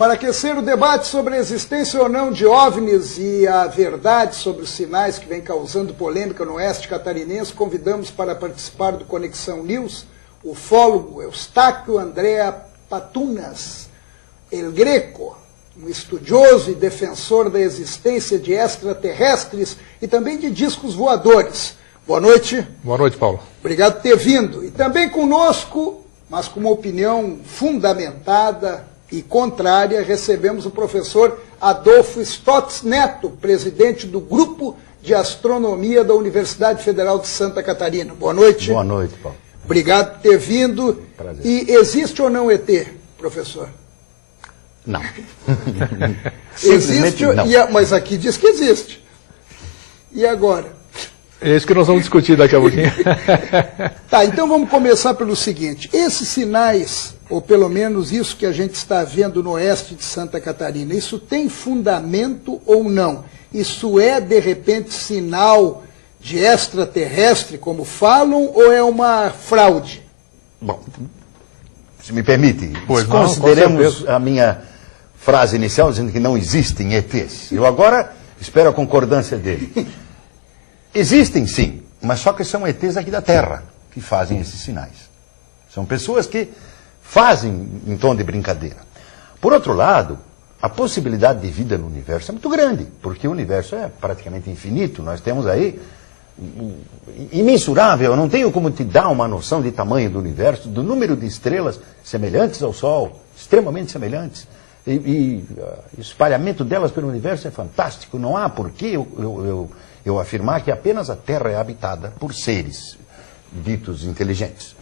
Para aquecer o debate sobre a existência ou não de OVNIs e a verdade sobre os sinais que vem causando polêmica no oeste catarinense, convidamos para participar do Conexão News o ufólogo Eustáquio Andrea Patunas, El Greco, um estudioso e defensor da existência de extraterrestres e também de discos voadores. Boa noite. Boa noite, Paulo. Obrigado por ter vindo. E também conosco, mas com uma opinião fundamentada e contrária, recebemos o professor Adolfo Stotz Neto, presidente do Grupo de Astronomia da Universidade Federal de Santa Catarina. Boa noite. Boa noite, Paulo. Obrigado por ter vindo. Prazer. E existe ou não ET, professor? Não. Existe, não. Mas aqui diz que existe. E agora? É isso que nós vamos discutir daqui a pouquinho. Tá, então vamos começar pelo seguinte. Esses sinais, ou pelo menos isso que a gente está vendo no oeste de Santa Catarina, isso tem fundamento ou não? Isso é, de repente, sinal de extraterrestre, como falam, ou é uma fraude? Bom, se me permite, Pois não, consideremos a minha frase inicial dizendo que não existem ETs. Eu agora espero a concordância dele. Existem sim, mas só que são ETs aqui da Terra que fazem esses sinais. São pessoas que fazem em tom de brincadeira. Por outro lado, a possibilidade de vida no universo é muito grande, porque o universo é praticamente infinito. Nós temos aí imensurável, eu não tenho como te dar uma noção de tamanho do universo, do número de estrelas semelhantes ao Sol, extremamente semelhantes. E o espalhamento delas pelo universo é fantástico. Não há por que eu afirmar que apenas a Terra é habitada por seres ditos inteligentes.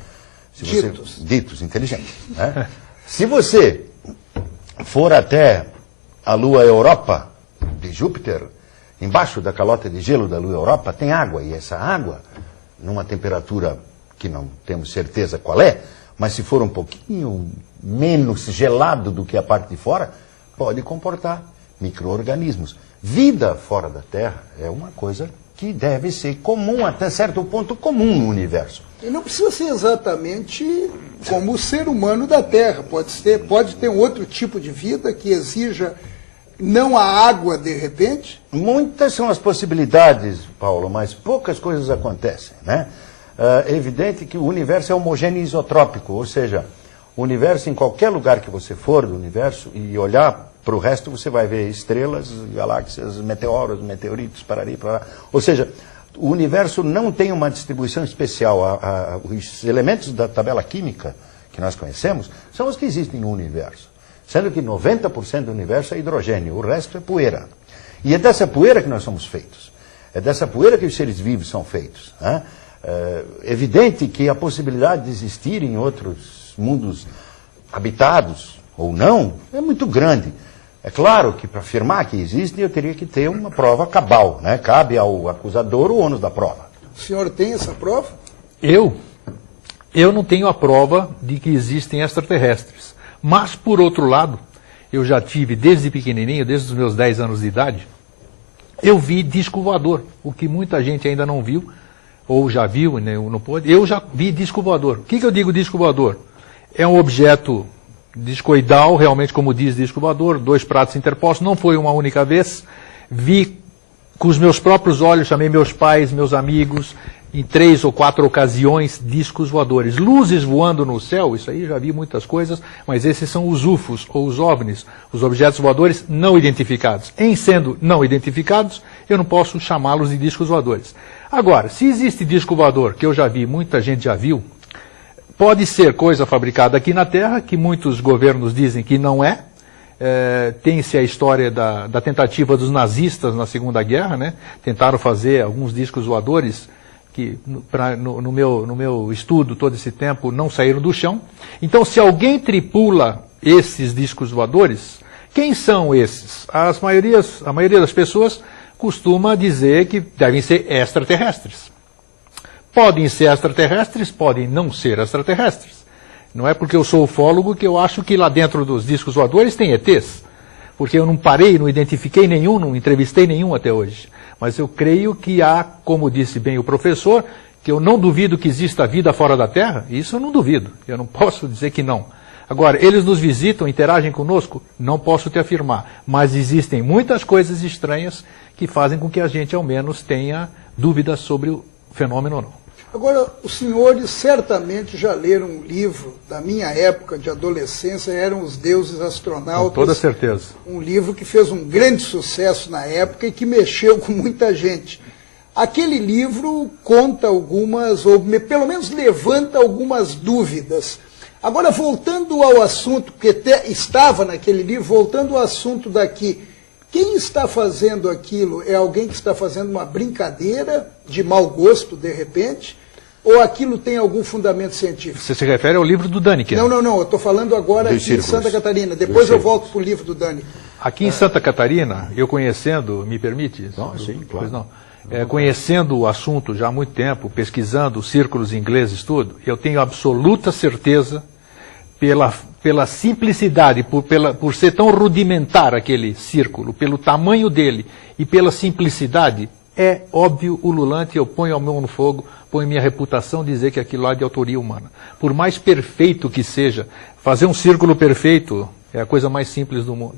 Ditos inteligentes. Né? Se você for até a Lua Europa de Júpiter, embaixo da calota de gelo da Lua Europa, tem água. E essa água, numa temperatura que não temos certeza qual é, mas se for um pouquinho menos gelado do que a parte de fora, pode comportar micro-organismos. Vida fora da Terra é uma coisa que deve ser comum, até certo ponto comum no universo. E não precisa ser exatamente como o ser humano da Terra. Pode ter um outro tipo de vida que exija não a água de repente? Muitas são as possibilidades, Paulo, mas poucas coisas acontecem, né? É evidente que o universo é homogêneo e isotrópico, ou seja, o universo, em qualquer lugar que você for do universo e olhar para o resto, você vai ver estrelas, galáxias, meteoros, meteoritos, parari, parará. Ou seja, o universo não tem uma distribuição especial. Os elementos da tabela química que nós conhecemos são os que existem no universo. Sendo que 90% do universo é hidrogênio, o resto é poeira. E é dessa poeira que nós somos feitos. É dessa poeira que os seres vivos são feitos. Né? É evidente que a possibilidade de existir em outros mundos habitados ou não é muito grande. É claro que para afirmar que existem eu teria que ter uma prova cabal, né? Cabe ao acusador o ônus da prova. O senhor tem essa prova? Eu não tenho a prova de que existem extraterrestres. Mas, por outro lado, eu já tive desde pequenininho, desde os meus 10 anos de idade, eu vi disco voador, o que muita gente ainda não viu, ou já viu, né, não pôde. Eu já vi disco voador. O que eu digo disco voador? É um objeto discoidal, realmente como diz disco voador, 2 pratos interpostos, não foi uma única vez. Vi com os meus próprios olhos, chamei meus pais, meus amigos, em 3 ou 4 ocasiões, discos voadores. Luzes voando no céu, isso aí já vi muitas coisas, mas esses são os UFOs, ou os OVNIs, os objetos voadores não identificados. Em sendo não identificados, eu não posso chamá-los de discos voadores. Agora, se existe disco voador, que eu já vi, muita gente já viu, pode ser coisa fabricada aqui na Terra, que muitos governos dizem que não é. Tem-se a história da tentativa dos nazistas na Segunda Guerra, né? Tentaram fazer alguns discos voadores que no meu estudo todo esse tempo não saíram do chão. Então, se alguém tripula esses discos voadores, quem são esses? A maioria das pessoas costuma dizer que devem ser extraterrestres. Podem ser extraterrestres, podem não ser extraterrestres. Não é porque eu sou ufólogo que eu acho que lá dentro dos discos voadores tem ETs. Porque eu não parei, não identifiquei nenhum, não entrevistei nenhum até hoje. Mas eu creio que há, como disse bem o professor, que eu não duvido que exista vida fora da Terra. Isso eu não duvido. Eu não posso dizer que não. Agora, eles nos visitam, interagem conosco? Não posso te afirmar, mas existem muitas coisas estranhas que fazem com que a gente, ao menos, tenha dúvidas sobre o fenômeno ou não. Agora, os senhores certamente já leram um livro da minha época de adolescência, eram Os Deuses Astronautas. Com toda certeza. Um livro que fez um grande sucesso na época e que mexeu com muita gente. Aquele livro conta algumas, ou pelo menos levanta algumas dúvidas. Agora, voltando ao assunto, que estava naquele livro, voltando ao assunto daqui, quem está fazendo aquilo é alguém que está fazendo uma brincadeira de mau gosto, de repente, ou aquilo tem algum fundamento científico? Você se refere ao livro do Daniken? Não, eu estou falando agora aqui em Santa Catarina, depois eu volto para o livro do Daniken. Aqui em Santa Catarina, eu conhecendo, me permite? Não, sim, claro. Pois não. Conhecendo o assunto já há muito tempo, pesquisando círculos ingleses, tudo, eu tenho absoluta certeza, pela simplicidade, por ser tão rudimentar aquele círculo, pelo tamanho dele e pela simplicidade, é óbvio, ululante, eu ponho a mão no fogo, ponho minha reputação dizer que aquilo lá é de autoria humana. Por mais perfeito que seja, fazer um círculo perfeito é a coisa mais simples do mundo.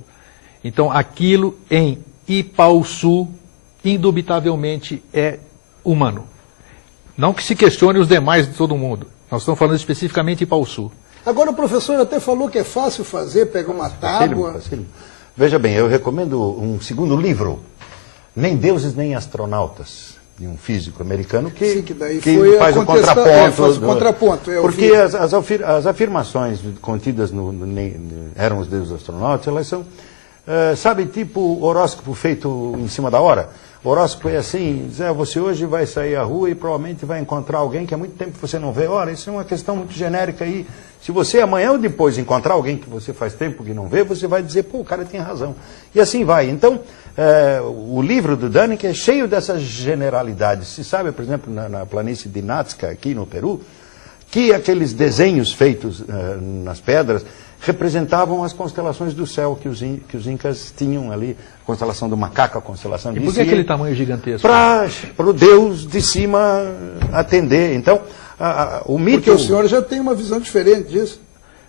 Então, aquilo em Ipaussu, indubitavelmente é humano. Não que se questione os demais de todo mundo. Nós estamos falando especificamente de Ipaussu. Agora o professor até falou que é fácil fazer, pega uma tábua. Facílimo. Veja bem, eu recomendo um segundo livro, Nem Deuses Nem Astronautas, de um físico americano que faz o contraponto. Porque as afirmações contidas no Eram os Deuses Astronautas, elas são, sabe, tipo horóscopo feito em cima da hora. O horóscopo é assim, Zé, você hoje vai sair à rua e provavelmente vai encontrar alguém que há muito tempo você não vê. Ora, isso é uma questão muito genérica aí. Se você amanhã ou depois encontrar alguém que você faz tempo que não vê, você vai dizer, pô, o cara tem razão. E assim vai. Então, o livro do Daniken é cheio dessas generalidades. Se sabe, por exemplo, na planície de Nazca, aqui no Peru, que aqueles desenhos feitos nas pedras representavam as constelações do céu que os incas tinham ali, a constelação do macaco, a constelação de E por que aquele tamanho gigantesco? Para o Deus de cima atender. Então, o mito... Porque o senhor já tem uma visão diferente disso.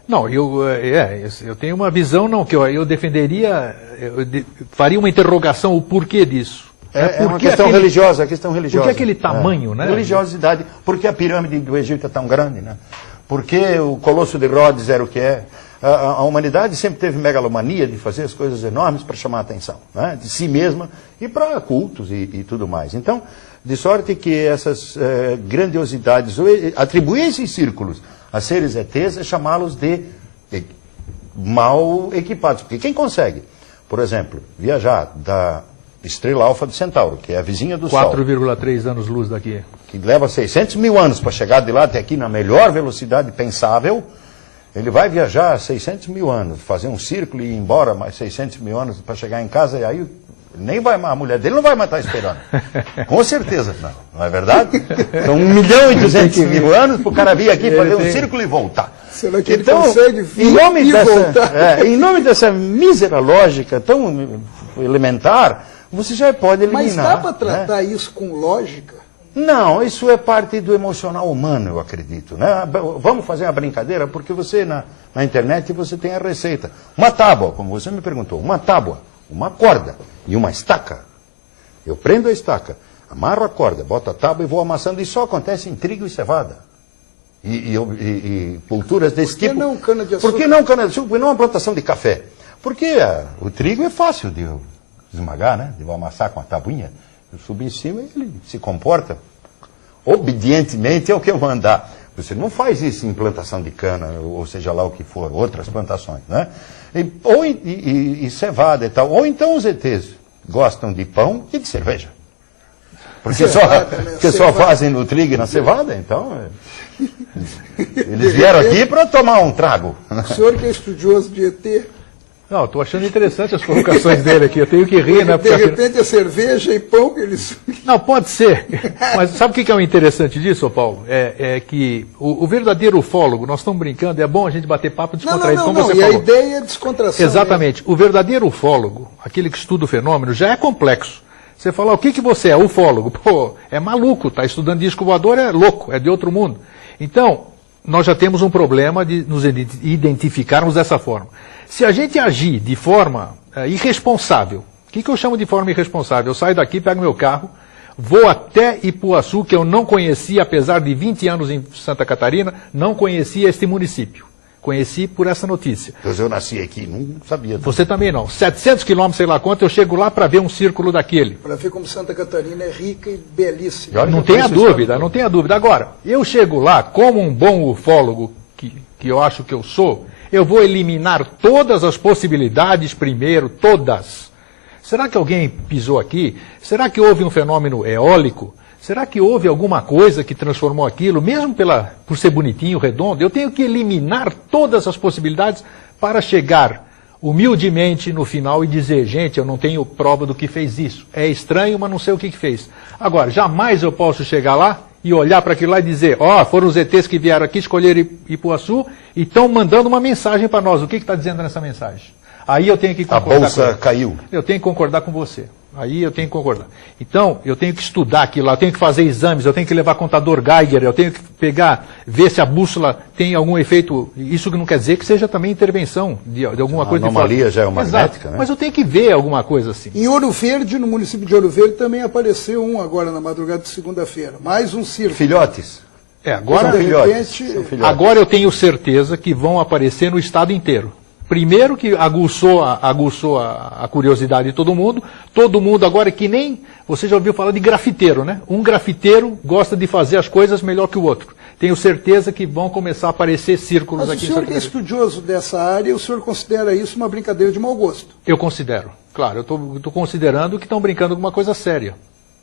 Não, eu tenho uma visão, não, que eu defenderia, faria uma interrogação, o porquê disso. É uma questão religiosa, Por que aquele tamanho, né? Religiosidade. Por que a pirâmide do Egito é tão grande, né? Por que o Colosso de Rhodes era o que é? A humanidade sempre teve megalomania de fazer as coisas enormes para chamar a atenção, né? De si mesma e para cultos e tudo mais. Então, de sorte que essas grandiosidades, atribuir esses círculos a seres ETs é chamá-los de mal equipados. Porque quem consegue, por exemplo, viajar da estrela alfa do Centauro, que é a vizinha do Sol, 4,3 anos-luz daqui, que leva 600 mil anos para chegar de lá até aqui na melhor velocidade pensável, ele vai viajar 600 mil anos, fazer um círculo e ir embora mais 600 mil anos para chegar em casa, e aí nem vai, a mulher dele não vai mais estar esperando. Com certeza, não é verdade? São 1.200.000 anos para o cara vir aqui fazer um círculo e voltar. Será que ele consegue vir e voltar? Em nome dessa mísera lógica tão elementar, você já pode eliminar. Mas dá para tratar isso com lógica? Não, isso é parte do emocional humano, eu acredito, né? Vamos fazer uma brincadeira, porque você na internet você tem a receita. Uma tábua, como você me perguntou, uma tábua, uma corda e uma estaca. Eu prendo a estaca, amarro a corda, boto a tábua e vou amassando. Isso só acontece em trigo e cevada. E culturas desse tipo. Por que não cana-de-açúcar? Por que não cana-de-açúcar? E não uma plantação de café. Porque o trigo é fácil de esmagar, né? De amassar com a tabuinha. Eu subo em cima e ele se comporta obedientemente ao que eu mandar. Você não faz isso em plantação de cana, ou seja lá o que for, outras plantações, né? E cevada e tal. Ou então os ETs gostam de pão e de cerveja. Porque só fazem no trigo e na cevada, então... Eles vieram aqui para tomar um trago. O senhor que é estudioso de ET... Não, estou achando interessante as colocações dele aqui, eu tenho que rir, né? De repente é cerveja e pão que eles... Não, pode ser, mas sabe o que é o interessante disso, Paulo? É que o verdadeiro ufólogo, nós estamos brincando, é bom a gente bater papo descontraído, como você falou. E a ideia é descontração. Exatamente, o verdadeiro ufólogo, aquele que estuda o fenômeno, já é complexo. Você fala, o que você é? Ufólogo. Pô, é maluco, está estudando disco voador, é louco, é de outro mundo. Então, nós já temos um problema de nos identificarmos dessa forma. Se a gente agir de forma irresponsável, o que eu chamo de forma irresponsável? Eu saio daqui, pego meu carro, vou até Ipuaçu, que eu não conhecia, apesar de 20 anos em Santa Catarina, não conhecia este município. Conheci por essa notícia. Pois eu nasci aqui, não sabia. Você também não. 700 quilômetros, sei lá quanto, eu chego lá para ver um círculo daquele. Para ver como Santa Catarina é rica e belíssima. Não tenha dúvida, não tenha dúvida. Agora, eu chego lá, como um bom ufólogo que eu acho que eu sou, eu vou eliminar todas as possibilidades primeiro, todas. Será que alguém pisou aqui? Será que houve um fenômeno eólico? Será que houve alguma coisa que transformou aquilo, mesmo por ser bonitinho, redondo? Eu tenho que eliminar todas as possibilidades para chegar humildemente no final e dizer, gente, eu não tenho prova do que fez isso. É estranho, mas não sei o que fez. Agora, jamais eu posso chegar lá e olhar para aquilo lá e dizer, foram os ETs que vieram aqui, escolheram Ipuaçu e estão mandando uma mensagem para nós. O que está dizendo nessa mensagem? Aí eu tenho que concordar. A bolsa caiu. Eu tenho que concordar com você. Aí eu tenho que concordar. Então, eu tenho que estudar aquilo lá, eu tenho que fazer exames, eu tenho que levar contador Geiger, eu tenho que ver se a bússola tem algum efeito. Isso que não quer dizer que seja também intervenção de alguma coisa. A anomalia geomagnética, né? Né? Mas eu tenho que ver alguma coisa assim. Em Ouro Verde, no município de Ouro Verde, também apareceu um agora na madrugada de segunda-feira. Mais um círculo. Filhotes. Agora, de repente, agora eu tenho certeza que vão aparecer no estado inteiro. Primeiro que aguçou a curiosidade de todo mundo agora é que nem, você já ouviu falar de grafiteiro, né? Um grafiteiro gosta de fazer as coisas melhor que o outro. Tenho certeza que vão começar a aparecer círculos mas aqui. O senhor que é estudioso dessa área, o senhor considera isso uma brincadeira de mau gosto? Eu considero, claro, eu estou considerando que estão brincando com uma coisa séria.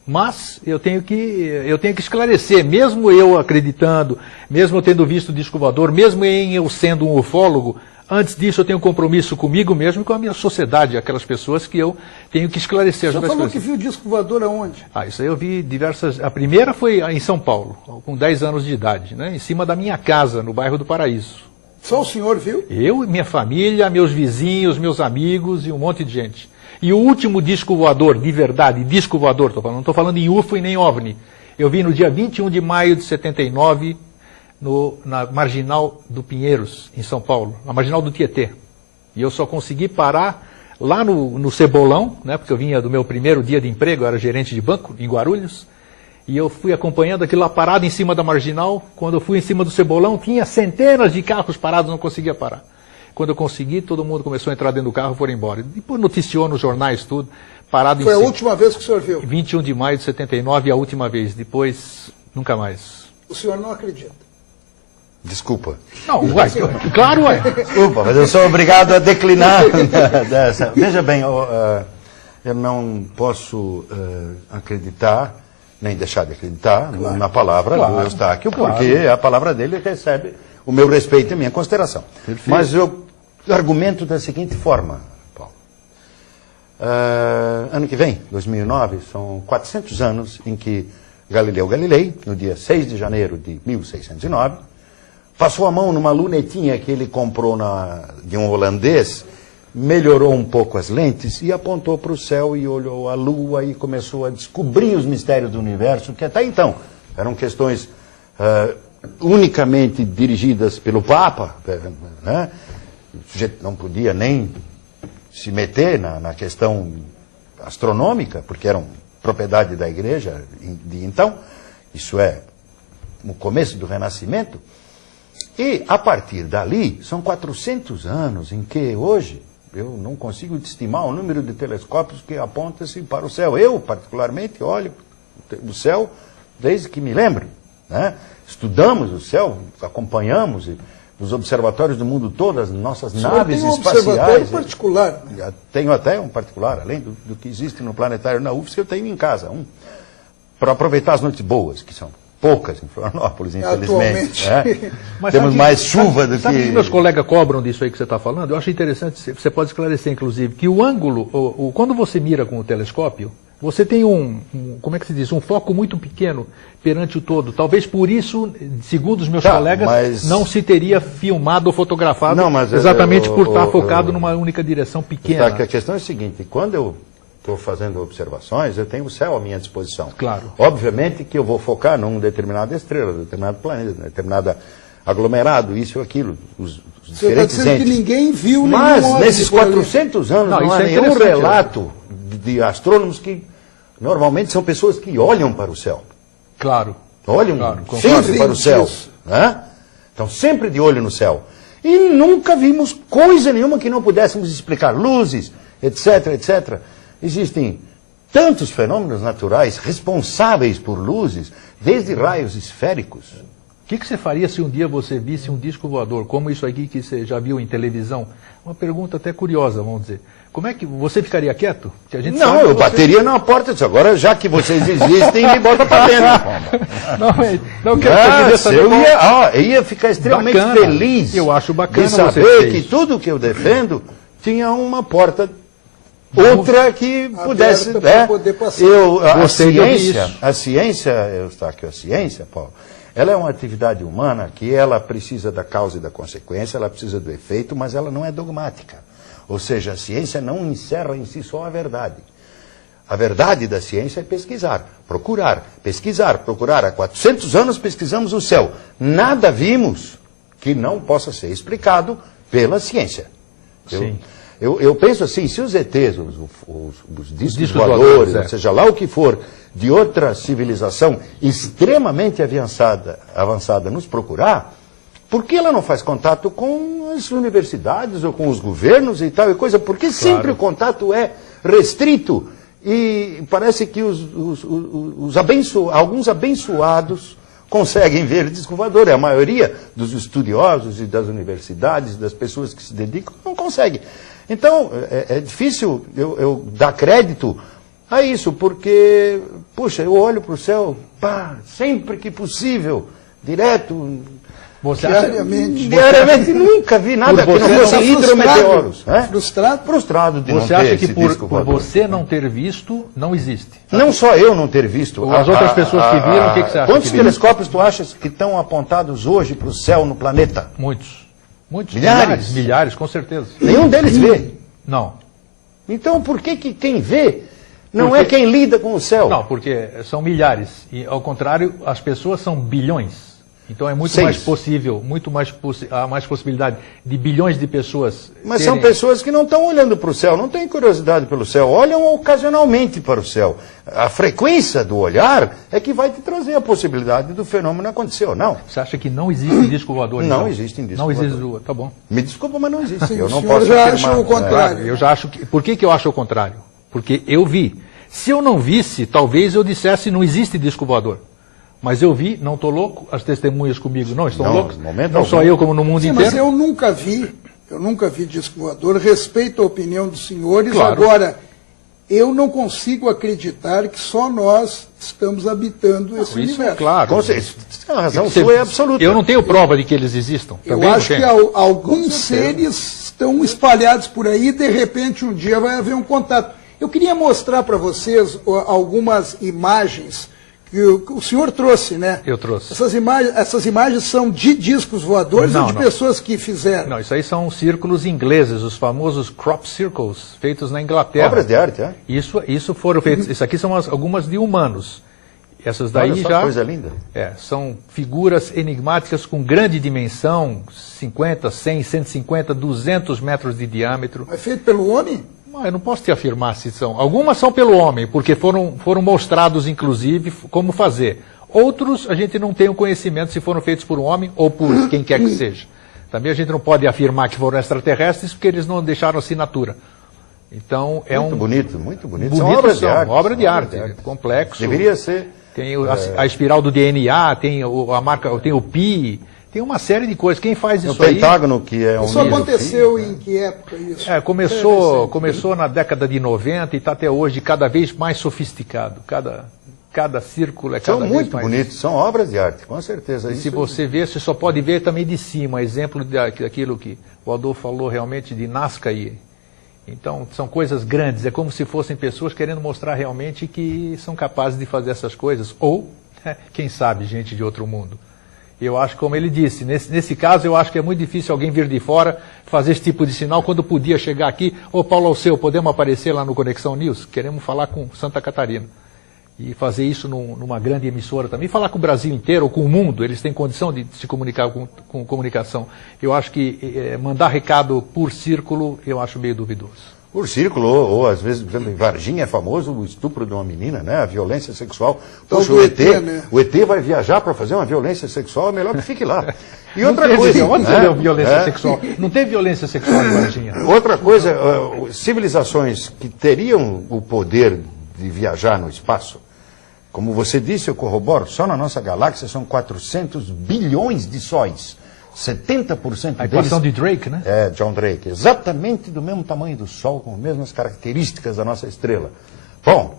Mas eu tenho que esclarecer, mesmo eu acreditando, mesmo eu tendo visto o disco voador, mesmo eu sendo um ufólogo, antes disso eu tenho um compromisso comigo mesmo e com a minha sociedade, aquelas pessoas que eu tenho que esclarecer. Você falou que viu o disco voador aonde? Isso aí eu vi diversas... A primeira foi em São Paulo, com 10 anos de idade, né, em cima da minha casa, no bairro do Paraíso. Só o senhor viu? Eu, minha família, meus vizinhos, meus amigos e um monte de gente. E o último disco voador, de verdade, disco voador, não estou falando em UFO e nem OVNI. Eu vi no dia 21 de maio de 79, na Marginal do Pinheiros, em São Paulo, na Marginal do Tietê. E eu só consegui parar lá no Cebolão, né, porque eu vinha do meu primeiro dia de emprego, eu era gerente de banco, em Guarulhos, e eu fui acompanhando aquilo lá parado em cima da Marginal. Quando eu fui em cima do Cebolão, tinha centenas de carros parados, não conseguia parar. Quando eu consegui, todo mundo começou a entrar dentro do carro e foram embora. Depois noticiou nos jornais tudo, parado em cima. Foi a última vez que o senhor viu? 21 de maio de 79, a última vez. Depois, nunca mais. O senhor não acredita? Desculpa. Não, uai, claro, uai. Desculpa, mas eu sou obrigado a declinar dessa. Veja bem, eu não posso acreditar, nem deixar de acreditar na palavra do Eustáquio, porque a palavra dele recebe o meu respeito e a minha consideração. Perfeito. Mas eu argumento da seguinte forma, Paulo. Ano que vem, 2009, são 400 anos em que Galileu Galilei, no dia 6 de janeiro de 1609, passou a mão numa lunetinha que ele comprou de um holandês, melhorou um pouco as lentes e apontou para o céu e olhou a lua e começou a descobrir os mistérios do universo, que até então eram questões unicamente dirigidas pelo Papa, né? O sujeito não podia nem se meter na questão astronômica, porque eram propriedade da igreja de então, isso é no começo do Renascimento. E, a partir dali, são 400 anos em que, hoje, eu não consigo estimar o número de telescópios que apontam-se para o céu. Eu, particularmente, olho o céu desde que me lembro, né? Estudamos o céu, acompanhamos os observatórios do mundo todo, as nossas naves espaciais. Um observatório particular. Tenho até um particular, além do que existe no planetário na UFSC, eu tenho em casa para aproveitar as noites boas, que são poucas em Florianópolis, infelizmente. Né? Temos mais chuva do que... Sabe que meus colegas cobram disso aí que você está falando? Eu acho interessante, você pode esclarecer, inclusive, que o ângulo, quando você mira com o telescópio, você tem como é que se diz, um foco muito pequeno perante o todo. Talvez por isso, segundo os meus colegas, não se teria filmado ou fotografado, exatamente por estar focado numa única direção pequena. A questão é a seguinte, quando eu estou fazendo observações, eu tenho o céu à minha disposição. Claro. Obviamente que eu vou focar num determinada estrela, determinado planeta, determinada aglomerado, isso e aquilo, os Você está diferentes dizendo que entes. ninguém viu nenhum Mas OVNI nesses por ali. 400 anos Não, não isso há é nenhum interessante, relato de astrônomos que normalmente são pessoas que olham para o céu. Claro. Olham Claro, sempre concordo. para o céu. Isso. Né? Estão sempre de olho no céu. E nunca vimos coisa nenhuma que não pudéssemos explicar. Luzes, etc, etc. Existem tantos fenômenos naturais responsáveis por luzes, desde raios esféricos. O que você faria se um dia você visse um disco voador, como isso aqui que você já viu em televisão? Uma pergunta até curiosa, vamos dizer. Como é que você ficaria quieto? Que a gente Não, sabe eu que você... bateria na porta e disse, agora já que vocês existem, me bota para dentro. Não quero queria saber eu ia ficar extremamente Bacana. feliz. Eu acho bacana de você saber ter que isso. tudo que eu defendo tinha uma porta, outra que pudesse, para poder passar. Gostei de ouvir isso. A ciência, Paulo, ela é uma atividade humana que ela precisa da causa e da consequência, ela precisa do efeito, mas ela não é dogmática. Ou seja, a ciência não encerra em si só a verdade. A verdade da ciência é pesquisar, procurar, pesquisar, procurar. Há 400 anos pesquisamos o céu. Nada vimos que não possa ser explicado pela ciência. Sim. Eu penso assim, se os ETs, os discos voadores, voadores, é. ou seja lá o que for, de outra civilização extremamente avançada nos procurar, por que ela não faz contato com as universidades ou com os governos e tal e coisa? Porque sempre o contato é restrito e parece que alguns abençoados conseguem ver disco voador. A maioria dos estudiosos e das universidades, das pessoas que se dedicam, não consegue. Então, é difícil eu dar crédito a isso, porque, puxa, eu olho para o céu, sempre que possível, direto... Você acha... Diariamente nunca vi nada que não fosse hidrometeoros. Frustrado? Frustrado de não Você ter acha que esse por disco voador. você não ter visto, não existe? Não só eu não ter visto. As outras pessoas que viram, o que você acha? Quantos que viram? telescópios tu achas que estão apontados hoje para o céu no planeta? Muitos. Muitos. Milhares. Milhares, com certeza. Nenhum deles vê. Não. Então por que quem vê não é quem lida com o céu? Não, porque são milhares. E, ao contrário, as pessoas são bilhões. Então é muito 6. mais possível, há mais possibilidade de bilhões de pessoas. Mas são pessoas que não estão olhando para o céu, não têm curiosidade pelo céu, olham ocasionalmente para o céu. A frequência do olhar é que vai te trazer a possibilidade do fenômeno acontecer ou não. Você acha que não existe disco voador? Não então? existe disco Não existe voador. Tá bom. Me desculpa, mas não existe. Sim, eu o não senhor posso já afirmar. acha o contrário. Eu já acho que... Por que eu acho o contrário? Porque eu vi. Se eu não visse, talvez eu dissesse não existe disco voador. Mas eu vi, não estou louco, as testemunhas comigo não estão Não, loucas. no momento Não só algum. eu, como no mundo Sim, inteiro. mas eu nunca vi disco voador, respeito a opinião dos senhores. Claro. Agora, eu não consigo acreditar que só nós estamos habitando esse Isso é universo. claro. A razão Você- sua é absoluta. Eu não tenho prova de que eles existam. Eu Também não acho que tenho. alguns seres estão espalhados por aí e, de repente, um dia vai haver um contato. Eu queria mostrar para vocês algumas imagens que o senhor trouxe, né? Eu trouxe. Essas imagens são de discos voadores Não, ou de não. pessoas que fizeram? Não, isso aí são círculos ingleses, os famosos crop circles, feitos na Inglaterra. Obras de arte, é? Isso foram feitos. Isso aqui são algumas de humanos. Essas daí Olha só já. coisa linda. São figuras enigmáticas com grande dimensão, 50, 100, 150, 200 metros de diâmetro. É feito pelo homem? Eu não posso te afirmar se são. Algumas são pelo homem, porque foram mostrados, inclusive, como fazer. Outros, a gente não tem o conhecimento se foram feitos por um homem ou por quem quer que seja. Também a gente não pode afirmar que foram extraterrestres, porque eles não deixaram assinatura. Então, Muito bonito, muito bonito. Bonito, São obras de arte. obra de são arte, complexo. Deveria ser. Tem a espiral do DNA, tem a marca, tem o pi, tem uma série de coisas. Quem faz O isso aí... pentágono, que é um Isso nível aconteceu fino, em que época isso? Começou na década de 90 e está até hoje cada vez mais sofisticado. Cada círculo é cada São vez muito mais... bonitos, são obras de arte, com certeza. E se Isso- você ver, você só pode ver também de cima. Exemplo daquilo que o Adolfo falou realmente de Nazca aí. Então, são coisas grandes. É como se fossem pessoas querendo mostrar realmente que são capazes de fazer essas coisas. Ou, quem sabe, gente de outro mundo. Eu acho, como ele disse, nesse caso eu acho que é muito difícil alguém vir de fora fazer esse tipo de sinal quando podia chegar aqui. Ô Paulo Alceu, podemos aparecer lá no Conexão News? Queremos falar com Santa Catarina. e fazer isso numa grande emissora também, falar com o Brasil inteiro ou com o mundo, eles têm condição de se comunicar com comunicação. Eu acho que mandar recado por círculo, eu acho meio duvidoso. Por círculo, ou às vezes, por exemplo, em Varginha é famoso o estupro de uma menina, né? A violência sexual. Poxa, o ET, né? O ET vai viajar para fazer uma violência sexual, é melhor que fique lá. E outra coisa... Onde você deu violência sexual? Não tem violência sexual em Varginha. Outra coisa, civilizações que teriam o poder de viajar no espaço, como você disse, eu corroboro, só na nossa galáxia são 400 bilhões de sóis. 70% a equação de Drake, né? É, John Drake. Exatamente do mesmo tamanho do Sol, com as mesmas características da nossa estrela. Bom,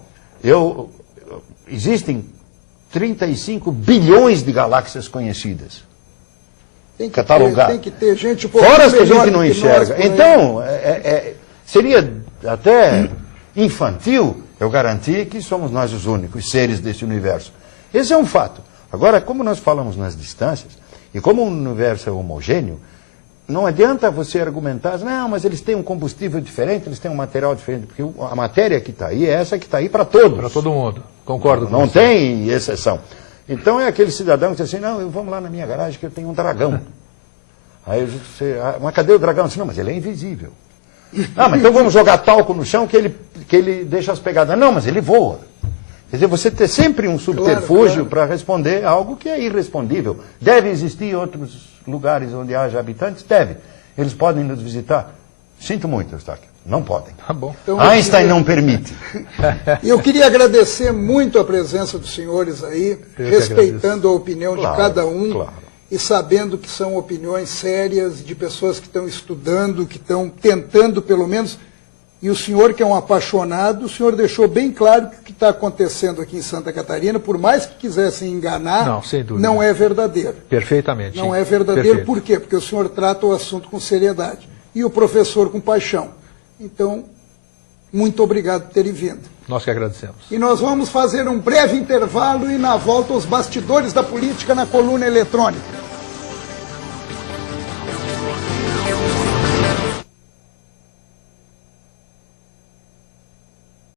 existem 35 bilhões de galáxias conhecidas. Tem que catalogadas. Tem que ter gente um pouco fora as que a gente não que enxerga. Nós, então, seria até infantil eu garantir que somos nós os únicos seres desse universo. Esse é um fato. Agora, como nós falamos nas distâncias, e como o universo é homogêneo, não adianta você argumentar, não, mas eles têm um combustível diferente, eles têm um material diferente, porque a matéria que está aí é essa que está aí para todos. Para todo mundo, concordo com Não você. tem exceção. Então é aquele cidadão que diz assim, não, vamos lá na minha garagem que eu tenho um dragão. Aí você, mas cadê o dragão? Eu disse, não, mas ele é invisível. Ah, mas então vamos jogar talco no chão que ele deixa as pegadas. Não, mas ele voa. Quer dizer, você ter sempre um subterfúgio para responder algo que é irrespondível. Deve existir outros lugares onde haja habitantes? Deve. Eles podem nos visitar? Sinto muito, Eustáquio. Não podem. Tá bom. Então, Einstein não permite. Eu queria agradecer muito a presença dos senhores aí, respeitando a opinião de cada um e sabendo que são opiniões sérias de pessoas que estão estudando, que estão tentando pelo menos... E o senhor, que é um apaixonado, o senhor deixou bem claro que o que está acontecendo aqui em Santa Catarina, por mais que quisessem enganar, não é verdadeiro. Perfeitamente. Não é verdadeiro. Perfeito. Por quê? Porque o senhor trata o assunto com seriedade. E o professor com paixão. Então, muito obrigado por terem vindo. Nós que agradecemos. E nós vamos fazer um breve intervalo e na volta os bastidores da política na coluna eletrônica.